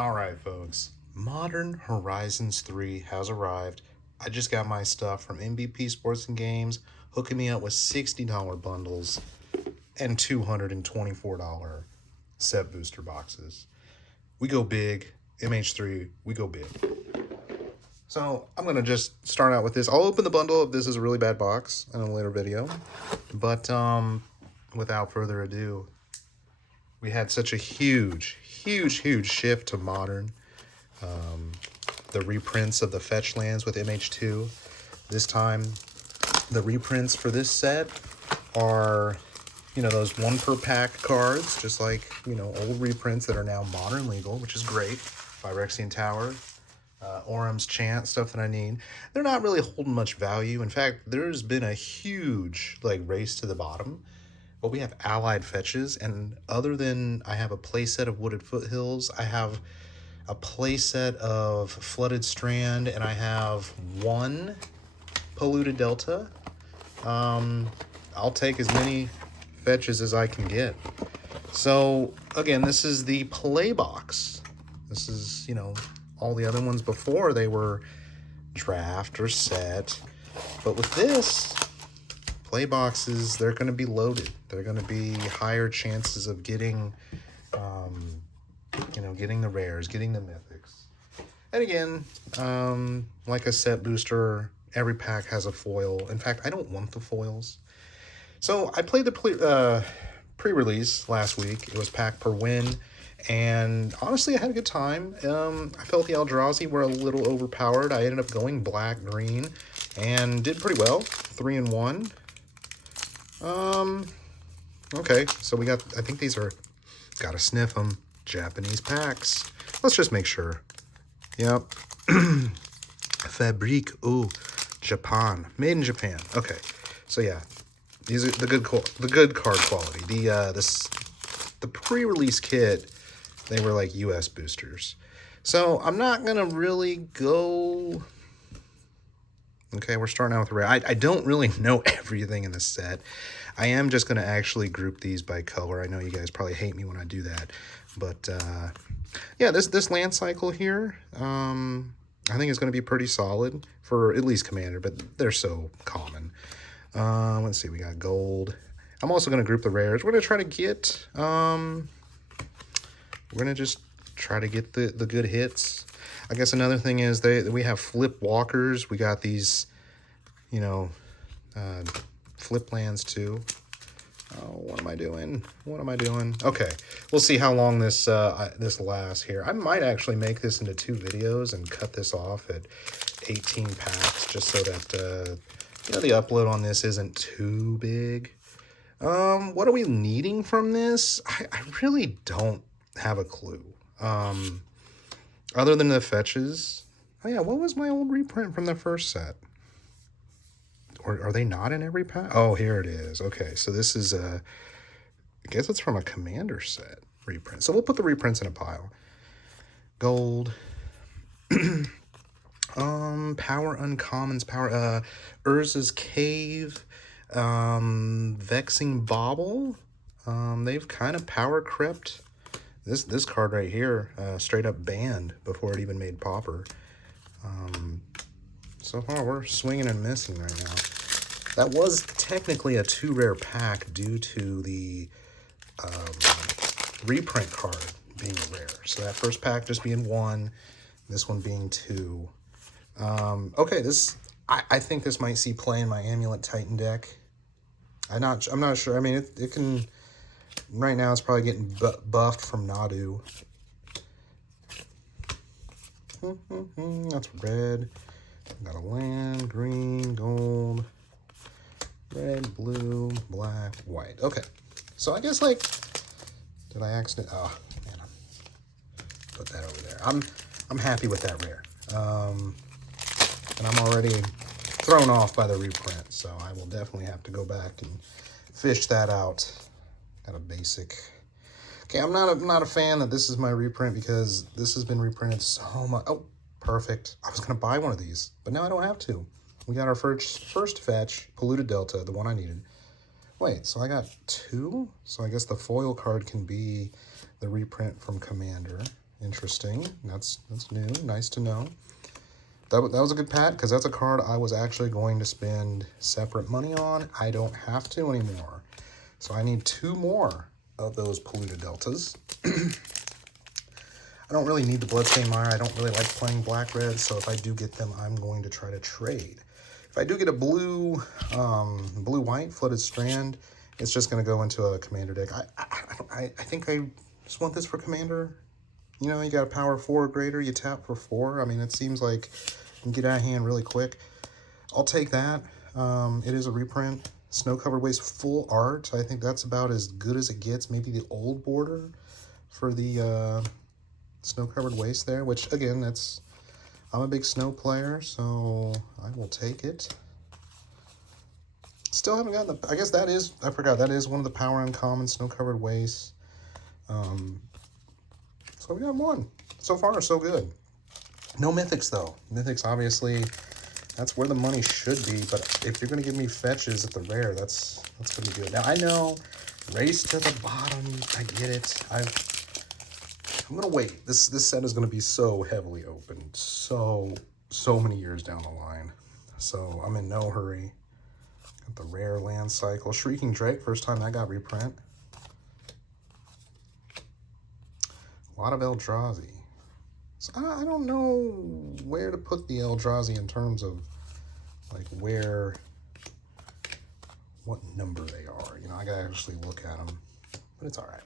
Alright folks, Modern Horizons 3 has arrived. I just got my stuff from MVP Sports and Games, hooking me up with $60 bundles and $224 set booster boxes. We go big, MH3, we go big. So I'm going to just start out with this. I'll open the bundle if this is a really bad box in a later video. But without further ado, we had such a huge shift to Modern. The reprints of the fetch lands with MH2. This time, the reprints for this set are, those 1 per pack cards, just like, old reprints that are now Modern legal, which is great. Phyrexian Tower, Orem's Chant, stuff that I need. They're not really holding much value. In fact, there's been a huge, race to the bottom. But we have allied fetches, and other than I have a playset of Wooded Foothills, I have a playset of Flooded Strand, and I have 1 Polluted Delta. I'll take as many fetches as I can get. So, again, this is the play box. This is, all the other ones before, they were draft or set. But with this, play boxes, they're going to be loaded. They're going to be higher chances of getting, getting the rares, getting the mythics. And again, like a set booster, every pack has a foil. In fact, I don't want the foils. So I played the pre-release last week. It was pack per win. And honestly, I had a good time. I felt the Eldrazi were a little overpowered. I ended up going black-green and did pretty well. 3 and 1. Okay, so we got, I think these are, gotta sniff them, Japanese packs. Let's just make sure. Yep. Fabrique, ooh, Japan, made in Japan. Okay, so yeah, these are the good card quality. The pre-release kit, they were like US boosters. So I'm not gonna really go. Okay, we're starting out with rare. I don't really know everything in this set. I am just going to actually group these by color. I know you guys probably hate me when I do that. But, yeah, this land cycle here, I think it's going to be pretty solid for at least Commander, but they're so common. Let's see, we got gold. I'm also going to group the rares. We're going to try to get, we're going to just try to get the good hits. I guess another thing is we have flip walkers. We got these, flip lands too. Oh, what am I doing? What am I doing? Okay, we'll see how long this lasts here. I might actually make this into 2 videos and cut this off at 18 packs, just so that the upload on this isn't too big. What are we needing from this? I really don't have a clue. Other than the fetches. Oh yeah, what was my old reprint from the first set? Or are they not in every pack? Oh, here it is. Okay, so this is I guess it's from a Commander set reprint. So we'll put the reprints in a pile. Gold. Power uncommons, power Urza's Cave, Vexing Bauble. They've kind of power crept. This card right here, straight up banned before it even made Pauper. So far, we're swinging and missing right now. That was technically a 2 rare pack due to the reprint card being a rare. So that first pack just being 1, this one being 2. Okay, I think this might see play in my Amulet Titan deck. I'm not sure. I mean, it can. Right now, it's probably getting buffed from Nadu. That's red. Got a land, green, gold, red, blue, black, white. Okay, so I guess did I accidentally? Oh man, put that over there. I'm happy with that rare. And I'm already thrown off by the reprint, so I will definitely have to go back and fish that out. Got a basic. Okay, I'm not a fan that this is my reprint because this has been reprinted so much. Oh, perfect. I was gonna buy one of these, but now I don't have to. We got our first fetch, Polluted Delta, the one I needed. Wait, so I got 2? So I guess the foil card can be the reprint from Commander. Interesting. That's new. Nice to know. That was a good pat, because that's a card I was actually going to spend separate money on. I don't have to anymore. So I need 2 more of those polluted deltas. I don't really need the Bloodstained Mire. I don't really like playing black-red, so if I do get them, I'm going to try to trade. If I do get a blue-white Flooded Strand, it's just going to go into a commander deck. I think I just want this for commander. You know, you got a power 4 or greater, you tap for 4. I mean, it seems like you can get out of hand really quick. I'll take that. It is a reprint. Snow-Covered Waste full art. I think that's about as good as it gets. Maybe the old border for the Snow-Covered Waste there, which, again, I'm a big snow player, so I will take it. Still haven't gotten I guess that is, I forgot, that is one of the power uncommon Snow-Covered Waste. So we got 1. So far, so good. No mythics, though. Mythics, obviously, that's where the money should be, but if you're going to give me fetches at the rare, that's going to be good. Now, I know, race to the bottom, I get it. I'm going to wait. This set is going to be so heavily opened, so many years down the line. So I'm in no hurry. Got the rare land cycle. Shrieking Drake, first time that got reprint. A lot of Eldrazi. So I don't know where to put the Eldrazi in terms of, like, what number they are. You know, I gotta actually look at them, but it's all right.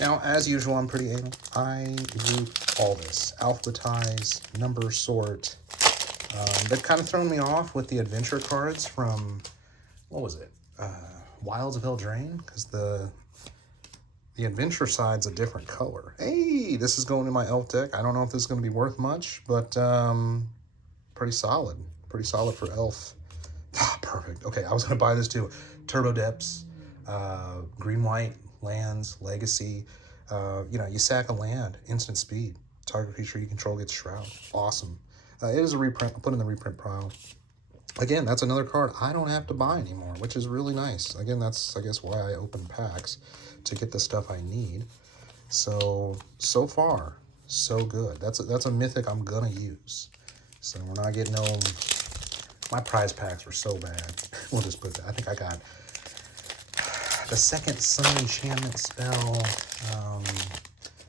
Now, as usual, I'm pretty able. I group all this, alphabetize, number sort. They've kind of thrown me off with the adventure cards from, what was it? Wilds of Eldraine, because the adventure side's a different color. Hey, this is going in my elf deck. I don't know if this is going to be worth much, but pretty solid. Pretty solid for elf. Ah, perfect. Okay, I was going to buy this too. Turbo Depths, green-white lands, legacy. You know, you sack a land, instant speed. Target creature you control gets Shroud. Awesome. It is a reprint. I'll put in the reprint pile. Again, that's another card I don't have to buy anymore, which is really nice. Again, that's, I guess, why I open packs, to get the stuff I need. So far, so good. That's a mythic I'm gonna use. So we're not getting no... My prize packs were so bad. We'll just put that. I think I got the second Sun Enchantment spell.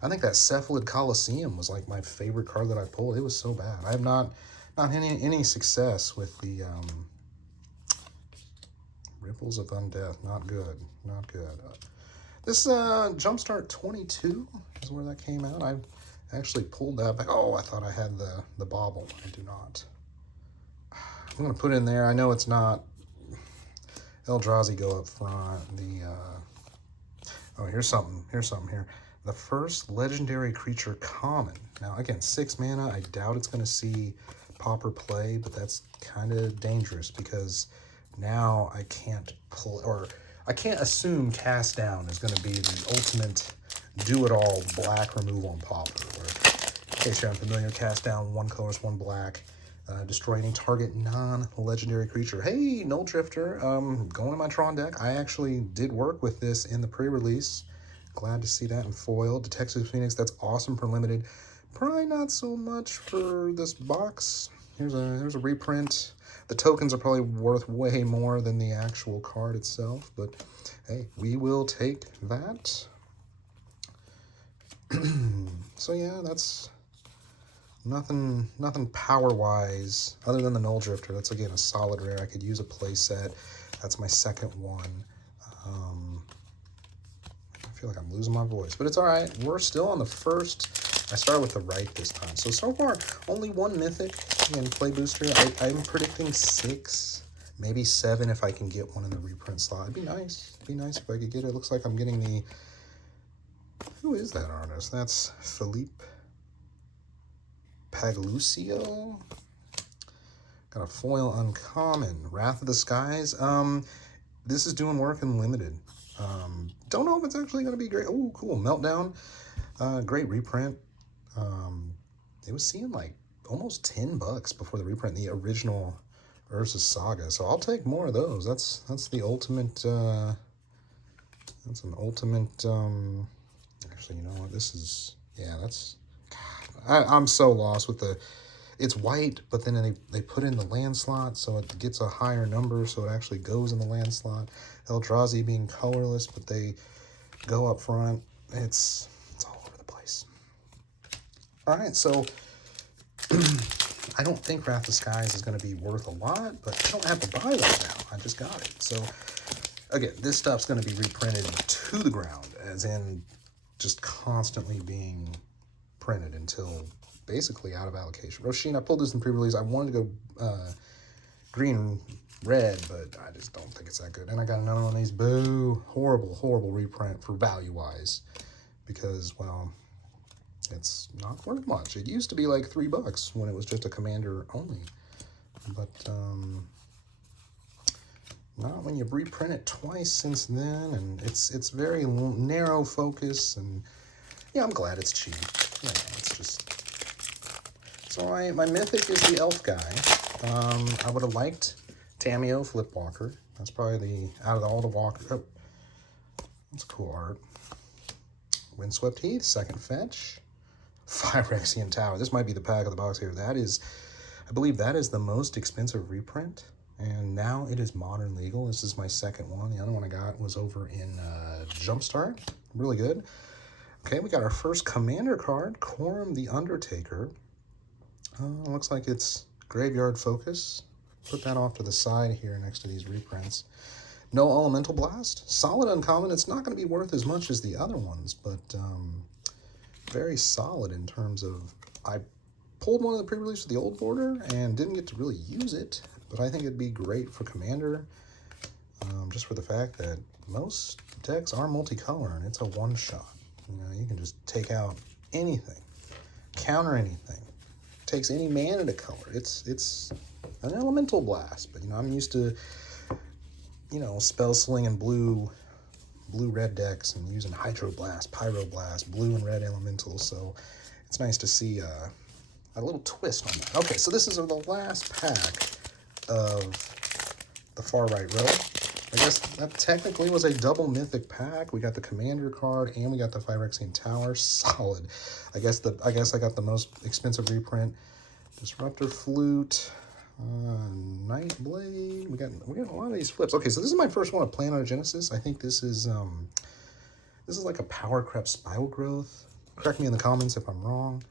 I think that Cephalid Coliseum was like my favorite card that I pulled. It was so bad. I have not had any success with the Ripples of Undeath. Not good. Not good. This Jumpstart 22 is where that came out. I actually pulled that back. Oh, I thought I had the bauble. I do not. I'm going to put in there. I know it's not. Eldrazi go up front. Oh, here's something. Here. The first legendary creature common. Now, again, 6 mana. I doubt it's going to see Pauper play, but that's kind of dangerous because now I can't pull, or I can't assume Cast Down is going to be the ultimate do-it-all black removal on Pauper. Where, in case you're unfamiliar, Cast Down, 1 colorless, 1 black. Destroy any target non-legendary creature. Hey, Null Drifter, going to my Tron deck. I actually did work with this in the pre-release. Glad to see that in foil. Detective Phoenix, that's awesome for limited. Probably not so much for this box. Here's a reprint. The tokens are probably worth way more than the actual card itself, but hey, we will take that. So yeah, that's nothing power-wise other than the Null Drifter. That's, again, a solid rare. I could use a play set. That's my second one. I feel like I'm losing my voice, but it's all right. We're still on the first. I started with the right this time. So far, only 1 mythic in Play Booster. I'm predicting 6, maybe 7 if I can get one in the reprint slot. It'd be nice. It'd be nice if I could get it. It looks like I'm getting the... Who is that artist? That's Philippe Paglucio. Got a foil uncommon. Wrath of the Skies. This is doing work in limited. Don't know if it's actually going to be great. Oh, cool. Meltdown. Great reprint. It was seeing like almost $10 before the reprint, the original Urza's Saga. So I'll take more of those. That's the ultimate. That's an ultimate. Actually, you know what? This is, yeah. That's I'm so lost with the... It's white, but then they put in the land slot, so it gets a higher number, so it actually goes in the land slot. Eldrazi being colorless, but they go up front. It's all over the place. All right, so I don't think Wrath of Skies is going to be worth a lot, but I don't have to buy that now. I just got it. So again, this stuff's going to be reprinted to the ground, as in just constantly being printed until basically out of allocation. Roshin, I pulled this in pre-release. I wanted to go green, red, but I just don't think it's that good. And I got another one of these. Boo. Horrible, horrible reprint for value-wise. Because, well, it's not worth much. It used to be like $3 when it was just a commander only. But, not when you reprint it twice since then. And it's very narrow focus. And, yeah, I'm glad it's cheap. You know, it's just... So my mythic is the elf guy. I would have liked Tameo Flipwalker. That's probably out of all the walkers. Oh, that's cool art. Windswept Heath, second fetch. Phyrexian Tower. This might be the pack of the box here. That is, I believe that is the most expensive reprint. And now it is modern legal. This is my second one. The other one I got was over in Jumpstart. Really good. Okay, we got our first commander card, Quorum the Undertaker. Looks like it's graveyard focus. Put that off to the side here next to these reprints. No Elemental Blast. Solid uncommon. It's not going to be worth as much as the other ones, but very solid in terms of... I pulled one of the pre-release of the old border and didn't get to really use it, but I think it'd be great for Commander, just for the fact that most decks are multicolor and it's a one-shot. You know, you can just take out anything, counter anything. Takes any mana to color. It's an elemental blast, but you know, I'm used to, you know, spell slinging blue-red decks and using Hydroblast, Pyroblast, blue and red elementals, so it's nice to see a little twist on that. Okay, so this is the last pack of the far right row. I guess that technically was a double mythic pack. We got the commander card and we got the Phyrexian Tower. Solid. I guess I got the most expensive reprint. Disruptor Flute, Nightblade. We got a lot of these flips. Okay, so this is my first one of Planogenesis. I think this is like a Power Creep Spiral Growth. Correct me in the comments if I'm wrong.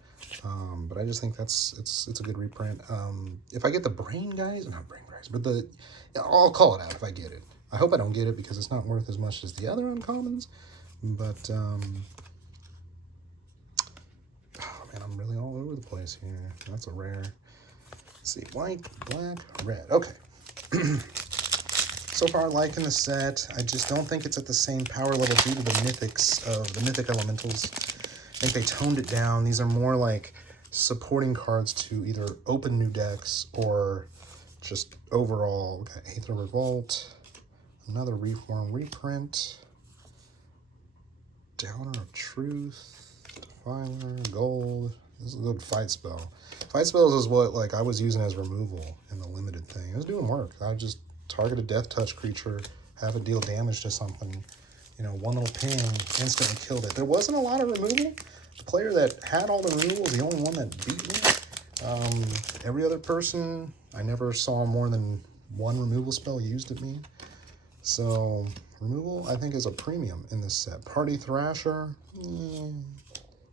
But I just think it's a good reprint. If I get the Brain Guys, not Brain Guys, but I'll call it out if I get it. I hope I don't get it because it's not worth as much as the other uncommons. But oh man, I'm really all over the place here. That's a rare. Let's see, white, black, red. Okay. So far, liking the set. I just don't think it's at the same power level due to the mythics of the mythic elementals. I think they toned it down. These are more like supporting cards to either open new decks or just overall. We got Aether Revolt, another Reform reprint, Downer of Truth, Defiler, Gold. This is a good fight spell. Fight spells is what like I was using as removal in the limited thing. It was doing work. I would just target a death touch creature, have it deal damage to something. You know, one little ping instantly killed it. There wasn't a lot of removal. The player that had all the removal was the only one that beat me. Every other person, I never saw more than one removal spell used at me. So, removal, I think, is a premium in this set. Party Thrasher.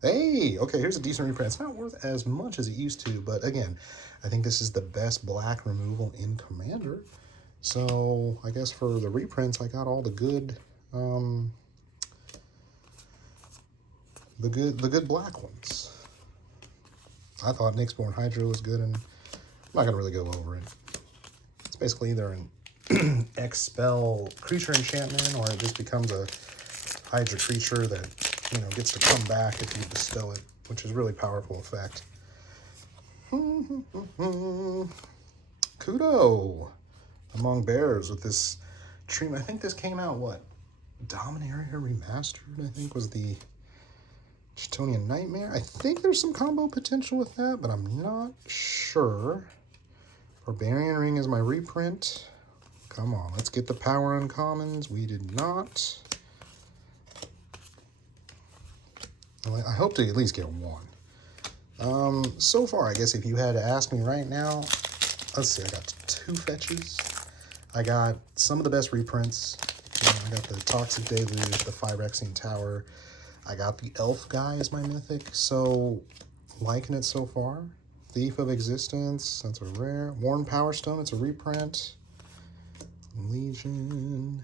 Hey, okay, here's a decent reprint. It's not worth as much as it used to, but again, I think this is the best black removal in Commander. So, I guess for the reprints, I got all the good... the good black ones. I thought Nyxborn Hydra was good, and I'm not gonna really go over it. It's basically either an X-Spell creature enchantment, or it just becomes a Hydra creature that, you know, gets to come back if you bestow it, which is a really powerful effect. Kudo among bears with this treatment. I think this came out, what? Dominaria Remastered, I think, was the Chthonian Nightmare. I think there's some combo potential with that, but I'm not sure. Barbarian Ring is my reprint. Come on, let's get the power uncommons. We did not. I hope to at least get one. So far, I guess if you had to ask me right now, let's see, I got 2 fetches. I got some of the best reprints. I got the Toxic Deluge, the Phyrexine Tower. I got the Elf guy as my mythic, so liking it so far. Thief of Existence, that's a rare. Worn Power Stone, it's a reprint. Legion,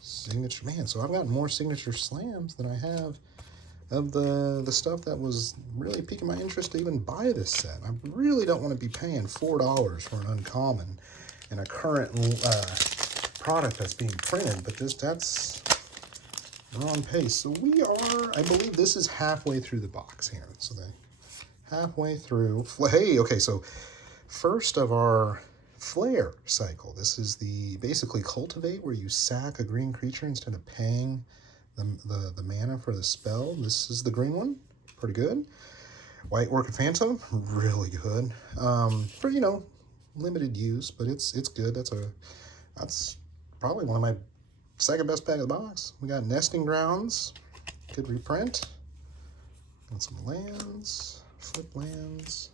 Signature, man, so I've got more Signature Slams than I have of the stuff that was really piquing my interest to even buy this set. I really don't want to be paying $4 for an uncommon in a current product that's being printed, but we're on pace. So we are, I believe this is halfway through the box here. So halfway through. Hey, okay, so first of our Flare cycle. This is the basically Cultivate, where you sack a green creature instead of paying the mana for the spell. This is the green one. Pretty good. White Orchid Phantom, really good. For, limited use, but it's good. That's probably one of my second best pack of the box. We got Nesting Grounds, good reprint. Got some lands, flip lands.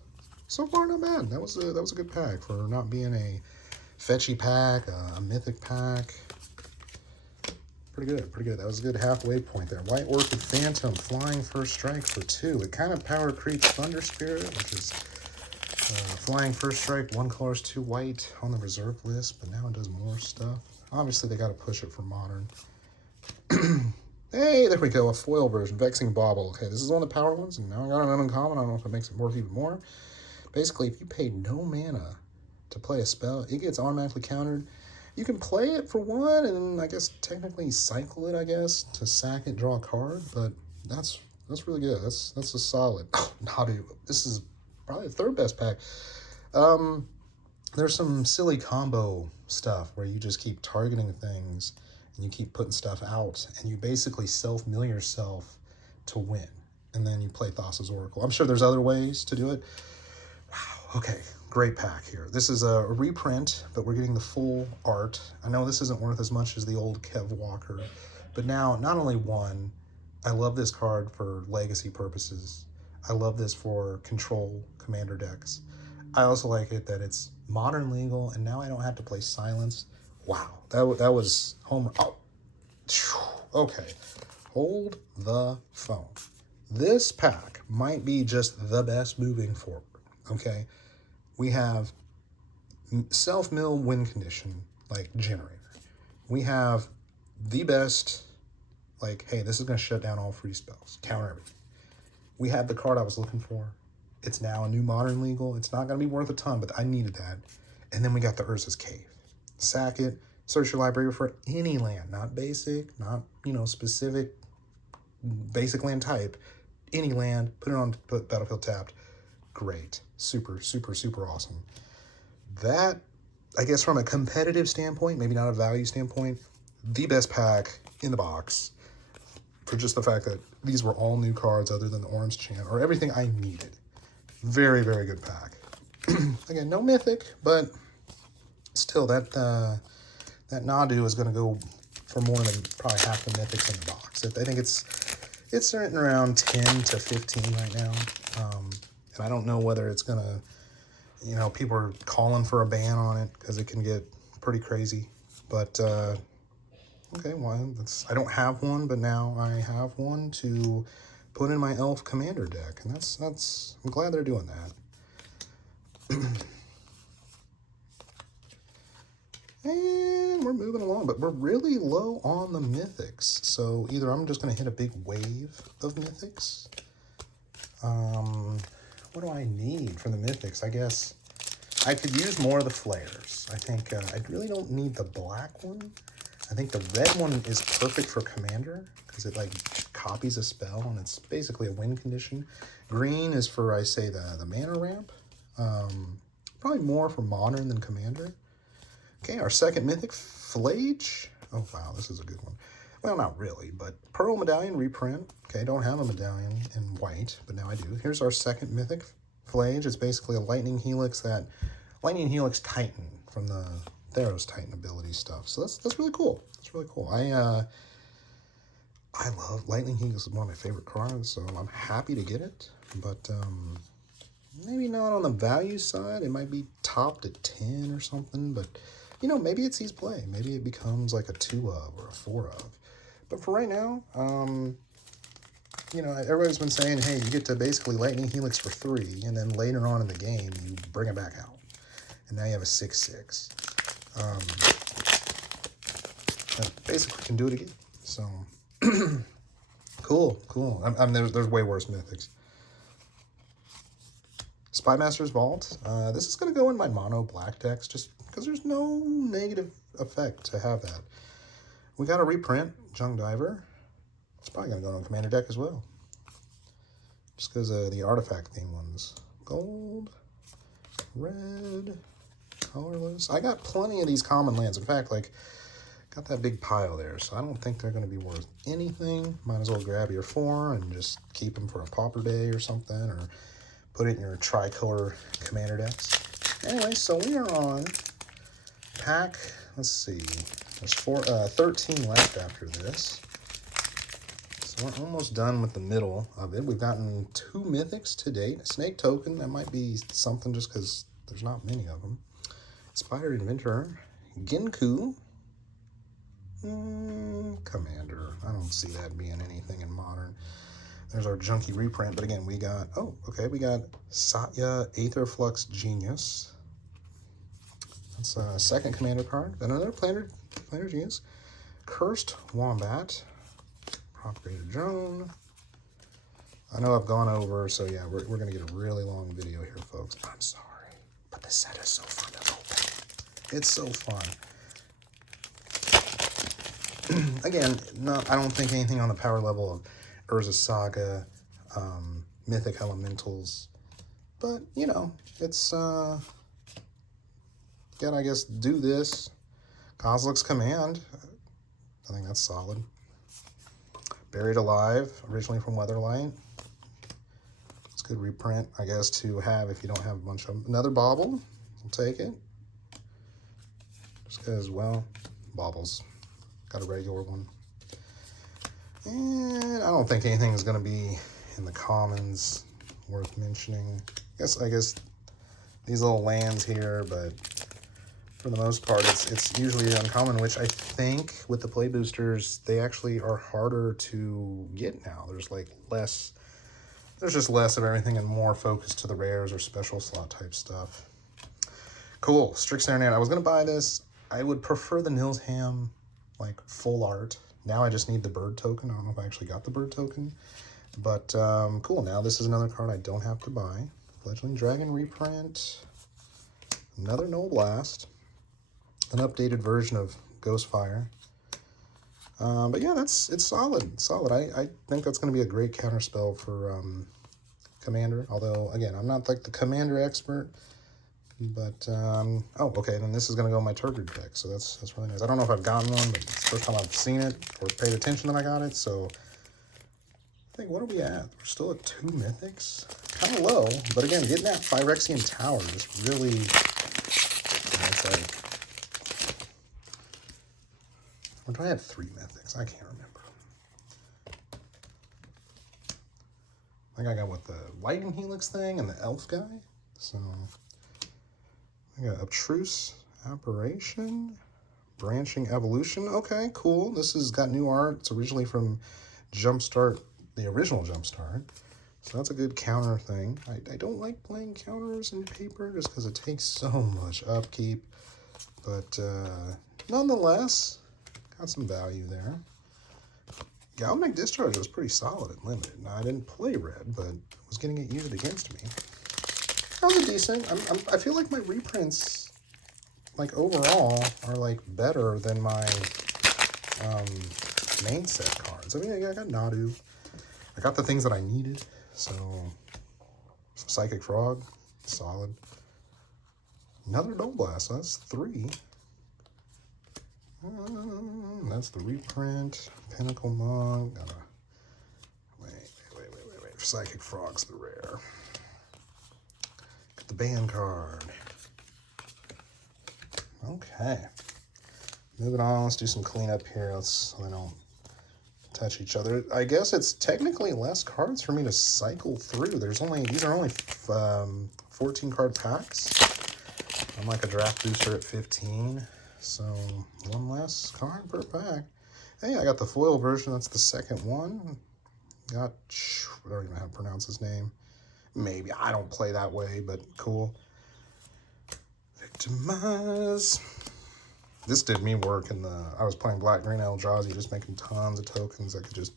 So far, not bad. That was a good pack for not being a fetchy pack, a mythic pack. Pretty good, pretty good. That was a good halfway point there. White Orchid Phantom, Flying First Strike for 2. It kind of power creeps Thunder Spirit, which is Flying First Strike, 1 color's 2 white on the reserve list, but now it does more stuff. Obviously, they got to push it for modern. Hey, there we go, a foil version, Vexing Bauble. Okay, this is one of the power ones, and now I got an uncommon. I don't know if it makes it worth even more. Basically, if you pay no mana to play a spell, it gets automatically countered. You can play it for 1, and I guess technically cycle it, I guess, to sack it, draw a card, but that's really good. That's a solid. Oh, Nadu. This is probably the 3rd best pack. There's some silly combo stuff where you just keep targeting things and you keep putting stuff out, and you basically self-mill yourself to win. And then you play Thassa's Oracle. I'm sure there's other ways to do it. Wow, okay, great pack here. This is a reprint, but we're getting the full art. I know this isn't worth as much as the old Kev Walker, but now, not only one, I love this card for legacy purposes. I love this for control commander decks. I also like it that it's modern legal, and now I don't have to play Silence. Wow, that was home. Oh, okay. Hold the phone. This pack might be just the best moving forward, okay? We have self-mill win condition, like generator. We have the best, like, hey, this is going to shut down all free spells, counter everything. We have the card I was looking for. It's now a new modern legal. It's not going to be worth a ton, but I needed that. And then we got the Urza's Cave. Sack it, search your library for any land, not basic, not, specific basic land type. Any land, put it on battlefield tapped. Great. Super, super, super awesome. That, I guess from a competitive standpoint, maybe not a value standpoint, the best pack in the box for just the fact that these were all new cards other than the Orange Chant, or everything I needed. Very, very good pack. Again, no mythic, but still, that Nadu is going to go for more than probably half the mythics in the box. I think it's sitting around 10 to 15 right now. And I don't know whether it's going to, people are calling for a ban on it because it can get pretty crazy. But, okay, well, I don't have one, but now I have one to put in my Elf Commander deck. And I'm glad they're doing that. And we're moving along, but we're really low on the mythics. So either I'm just going to hit a big wave of mythics. What do I need from the mythics? I guess I could use more of the flares. I think I really don't need the black one. I think the red one is perfect for commander because it copies a spell and it's basically a win condition. Green is for, I say, the mana ramp. Probably more for modern than commander. Okay, our second mythic, Flage. Oh, wow, this is a good one. Well, not really, but Pearl Medallion reprint. Okay, don't have a medallion in white, but now I do. Here's our second mythic, Flage. It's basically a Lightning Helix Titan from the Theros Titan ability stuff. So that's really cool. That's really cool. I love Lightning Helix. Is one of my favorite cards, so I'm happy to get it. but maybe not on the value side. It might be topped at 10 or something, but you know, maybe it sees play. Maybe it becomes like a 2 of or a 4 of. But for right now, you know, everybody's been saying, hey, you get to basically Lightning Helix for 3, and then later on in the game, you bring it back out. And now you have a 6/6. That basically can do it again. So, cool. I mean, there's way worse mythics. Spymaster's Vault. This is going to go in my mono black decks just because there's no negative effect to have that. We got a reprint, Junk Diver. It's probably going to go on Commander deck as well. Just because of the artifact theme ones. Gold, red, colorless. I got plenty of these common lands. In fact, like, got that big pile there, so I don't think they're going to be worth anything. Might as well grab your 4 and just keep them for a Pauper Day or something, or put it in your tricolor Commander decks. Anyway, so we are on pack, let's see, there's 13 left after this. So we're almost done with the middle of it. We've gotten 2 mythics to date. A Snake Token, that might be something just because there's not many of them. Inspired Inventor, Ginku, Commander. I don't see that being anything in Modern. There's our junky reprint, but again, we got, we got Satya Aetherflux Genius. That's a second Commander card. Then another Planar Genius. Cursed Wombat. Propagator Drone. I know I've gone over, so yeah, we're going to get a really long video here, folks. I'm sorry, but the set is so fun to open. It's so fun. Again, no, I don't think anything on the power level of Urza Saga, Mythic Elementals, but, you know, it's, again, I guess, do this. Kozilek's Command, I think that's solid. Buried Alive, originally from Weatherlight. It's a good reprint, I guess, to have if you don't have a bunch of them. Another Bauble, I'll take it. Just because, well, Baubles. Got a regular one. And I don't think anything is going to be in the commons worth mentioning. I guess these little lands here, but for the most part, it's usually uncommon, which I think with the play boosters, they actually are harder to get now. There's just less of everything and more focus to the rares or special slot type stuff. Cool, Strix Serenade. I was going to buy this. I would prefer the Nilsham, like, full art. Now I just need the bird token. I don't know if I actually got the bird token. But, cool. Now this is another card I don't have to buy. Fledgling Dragon reprint. Another Null Blast. An updated version of Ghostfire. But yeah, it's solid. I think that's going to be a great counterspell for Commander. Although, again, I'm not like the Commander expert. But, okay, then this is going to go in my Turgid deck, so that's really nice. I don't know if I've gotten one, but it's the first time I've seen it or paid attention that I got it, so I think, what are we at? We're still at 2 mythics? Kind of low, but again, getting that Phyrexian Tower just really, it's like, or do I have 3 mythics? I can't remember. I think I got, what, the Lightning Helix thing and the Elf guy? So I got Obtruse Apparition, Branching Evolution. Okay, cool. This has got new art. It's originally from Jumpstart, the original Jumpstart. So that's a good counter thing. I don't like playing counters in paper just because it takes so much upkeep. But nonetheless, got some value there. Galvanic Discharge was pretty solid and limited. Now, I didn't play red, but was getting it used against me. That was a decent. I feel like my reprints, like, overall, are, like, better than my main set cards. I mean, I got Nadu. I got the things that I needed. So, some Psychic Frog, solid. Another Null Blast, so that's 3. That's the reprint. Pinnacle Monk. Gotta wait. Psychic Frog's the rare. Get the band card. Okay. Moving on. Let's do some cleanup here. So I don't touch each other. I guess it's technically less cards for me to cycle through. These are only 14 card packs. I'm like a draft booster at 15, so one less card per pack. Hey, I got the foil version. That's the second one. I don't even know how to pronounce his name. Maybe. I don't play that way, but cool. Victimize. This did me work I was playing Black-Green Eldrazi, just making tons of tokens. I could just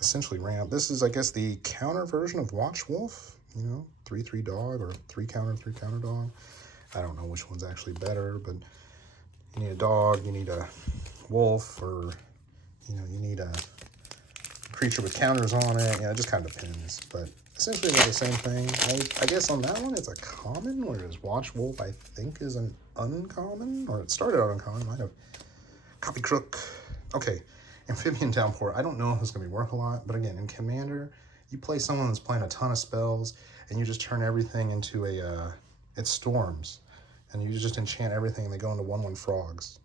essentially ramp. This is, I guess, the counter version of Watch Wolf. You know, 3/3 dog or 3 counter dog. I don't know which one's actually better, but you need a dog, you need a wolf, or, you know, you need a creature with counters on it. Yeah, it just kind of depends, but essentially they're the same thing. I guess on that one it's a common, whereas Watch Wolf I think is an uncommon, or it started out uncommon. Might have Copy Crook. Okay, Amphibian Downpour. I don't know if it's going to be worth a lot, but again, in Commander, you play someone that's playing a ton of spells, and you just turn everything into it storms, and you just enchant everything, and they go into 1/1 frogs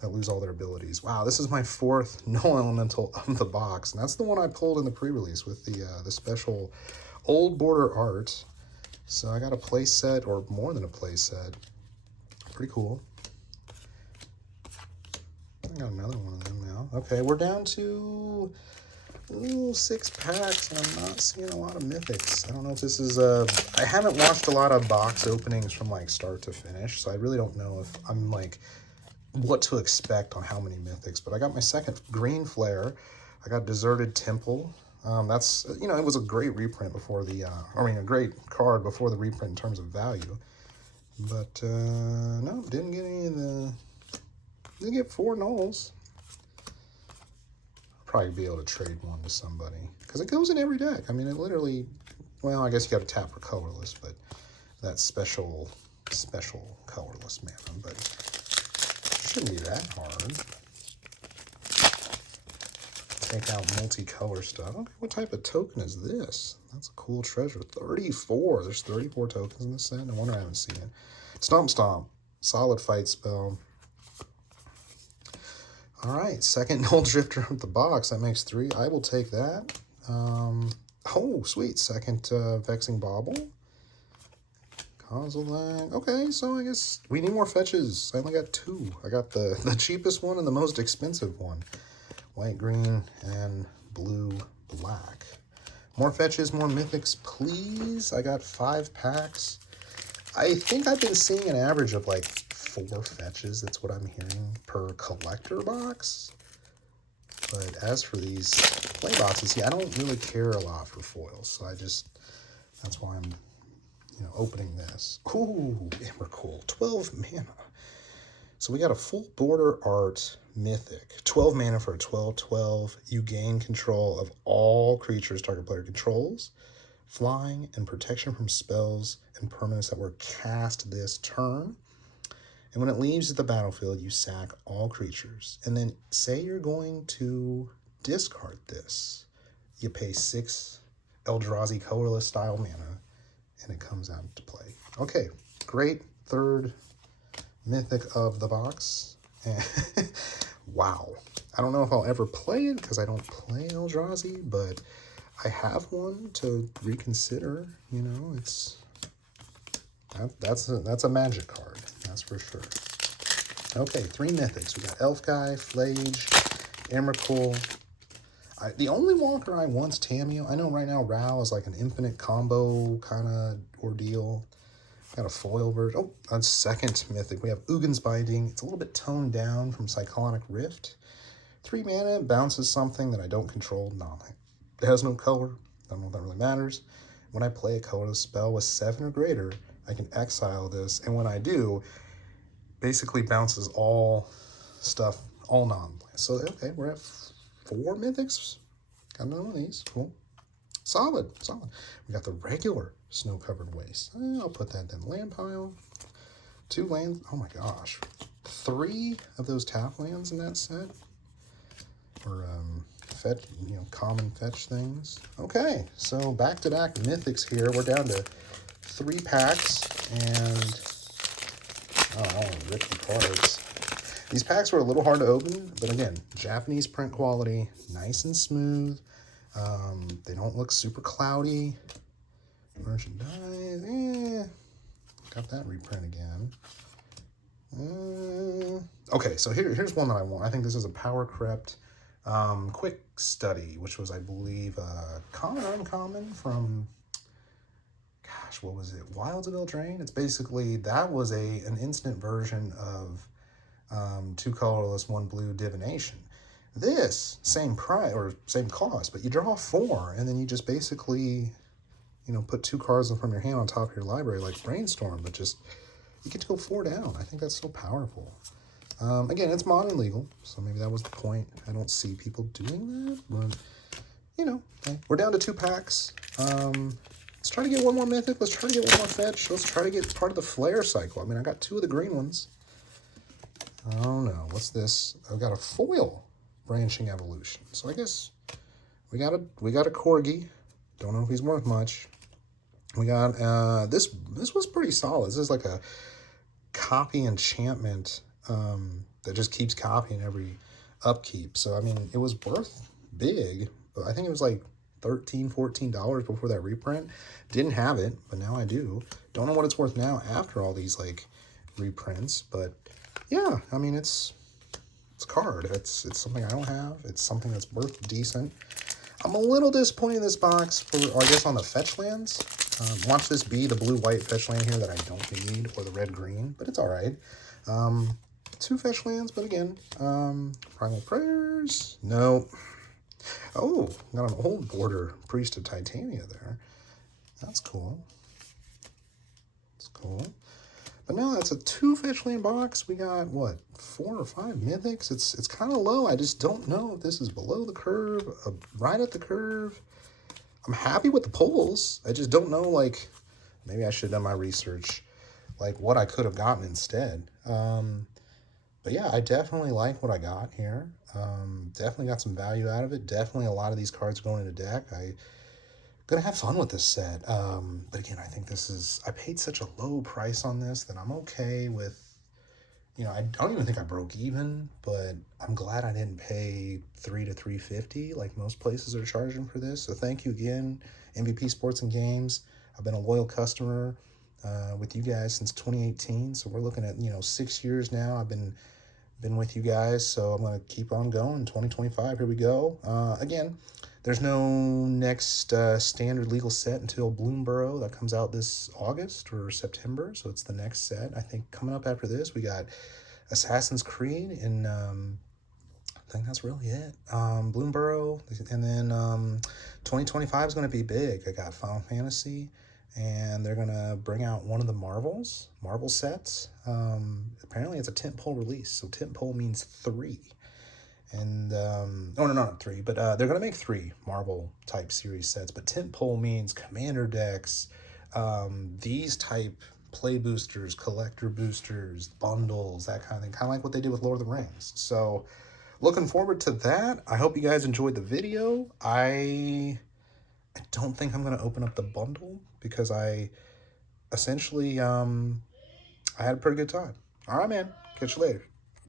that lose all their abilities. Wow, this is my 4th no elemental of the box, and that's the one I pulled in the pre-release with the special old border art. So I got a play set, or more than a play set. Pretty cool. I got another one of them now. Okay, we're down to 6 packs, and I'm not seeing a lot of mythics. I don't know if this is I haven't watched a lot of box openings from like start to finish, so I really don't know if I'm like what to expect on how many mythics. But I got my second green flare. I got Deserted Temple. That's, you know, it was a great reprint before a great card before the reprint in terms of value. But no, didn't get 4 nulls. I'll probably be able to trade one to somebody, because it goes in every deck. I mean, it literally, well, I guess you got to tap for colorless, but that's special colorless mana, but shouldn't be that hard. Take out multicolor stuff. Okay, what type of token is this? That's a cool treasure. 34. There's 34 tokens in this set. No wonder I haven't seen it. Stomp Stomp. Solid fight spell. All right, second Null Drifter of the box. That makes 3. I will take that. Oh, sweet. Second Vexing Bauble. Causal Lag. Okay, so I guess we need more fetches. I only got 2. I got the cheapest one and the most expensive one. White, green, and blue, black. More fetches, more mythics, please. I got 5 packs. I think I've been seeing an average of like 4 fetches. That's what I'm hearing per collector box. But as for these play boxes, I don't really care a lot for foils. So that's why I'm, you know, opening this. Ooh, Emrakul, 12 mana. So we got a full border art mythic. 12 mana for a 12/12. You gain control of all creatures target player controls, flying, and protection from spells and permanents that were cast this turn. And when it leaves the battlefield, you sack all creatures. And then say you're going to discard this. You pay 6 Eldrazi colorless style mana, and it comes out to play. Okay, great third mythic of the box. Wow. I don't know if I'll ever play it because I don't play Eldrazi, but I have one to reconsider. You know, that's a magic card, that's for sure. Okay, 3 mythics. We got Elfguy, Flage, Emrakul. The only walker I want's Tamiyo. I know right now Rao is like an infinite combo kind of ordeal. Got a foil version. Oh, that's second mythic. We have Ugin's Binding. It's a little bit toned down from Cyclonic Rift. 3 mana, bounces something that I don't control. No, it has no color. I don't know if that really matters. When I play a colorless spell with 7 or greater, I can exile this. And when I do, basically bounces all stuff, all non-lands. So, okay, we're at 4 mythics. Got another one of these. Cool. Solid. We got the regular Snow-Covered Waste. I'll put that in the land pile. 2 lands. Oh my gosh. 3 of those tap lands in that set. Or fetch, you know, common fetch things. Okay, so back-to-back mythics here. We're down to 3 packs, and I want to rip the cards. These packs were a little hard to open, but again, Japanese print quality, nice and smooth. They don't look super cloudy. Merchandise, got that reprint again. Okay, so here's one that I want. I think this is a Power Crept quick study, which was, I believe, common uncommon from, gosh, what was it? Wilds of Eldraine. It's basically, that was an instant version of 2 colorless, 1 blue divination. This, same price or same cost, but you draw 4, and then you just basically, you know, put 2 cards from your hand on top of your library like Brainstorm, but just, you get to go 4 down. I think that's so powerful. Again, it's modern legal, so maybe that was the point. I don't see people doing that, but, you know, we're down to 2 packs. Let's try to get 1 more Mythic. Let's try to get 1 more Fetch. Let's try to get part of the Flare cycle. I mean, I got 2 of the green ones. Oh, no. What's this? I've got a foil Branching Evolution. So I guess we got a Corgi. Don't know if he's worth much. We got, this was pretty solid. This is like a copy enchantment that just keeps copying every upkeep. So, I mean, it was worth big. But I think it was like $13, $14 before that reprint. Didn't have it, but now I do. Don't know what it's worth now after all these, like, reprints. But, yeah, I mean, it's a card. It's something I don't have. It's something that's worth decent. I'm a little disappointed in this box for, I guess, on the fetch lands. Watch this be the blue-white fetch land here that I don't need, or the red-green, but it's all right. 2 fetch lands, but again, Primal Prayers, no. Oh, got an old border Priest of Titania there. That's cool. That's cool. But no, that's a 2 fetch land box. We got, what, 4 or 5 mythics? It's kind of low. I just don't know if this is below the curve, right at the curve. I'm happy with the pulls. I just don't know, like, maybe I should have done my research, like, what I could have gotten instead. But yeah, I definitely like what I got here. Definitely got some value out of it. Definitely a lot of these cards going in a deck. I'm gonna have fun with this set. But again, I think this is, I paid such a low price on this that I'm okay with, you know, I don't even think I broke even, but I'm glad I didn't pay $3 to $3.50 like most places are charging for this. So thank you again, MVP Sports and Games. I've been a loyal customer with you guys since 2018. So we're looking at, you know, 6 years now. I've been with you guys, so I'm going to keep on going. 2025, here we go. Again, there's no next standard legal set until Bloomborough. That comes out this August or September, so it's the next set. I think coming up after this, we got Assassin's Creed, and I think that's really it. Bloomborough, and then 2025 is going to be big. I got Final Fantasy, and they're going to bring out one of the Marvel sets. Apparently it's a tentpole release, so tentpole means 3. And, oh, no, not 3, but they're going to make 3 Marvel-type series sets, but tentpole means commander decks, these type play boosters, collector boosters, bundles, that kind of thing, kind of like what they did with Lord of the Rings. So, looking forward to that. I hope you guys enjoyed the video. I don't think I'm going to open up the bundle because I essentially, I had a pretty good time. All right, man. Catch you later.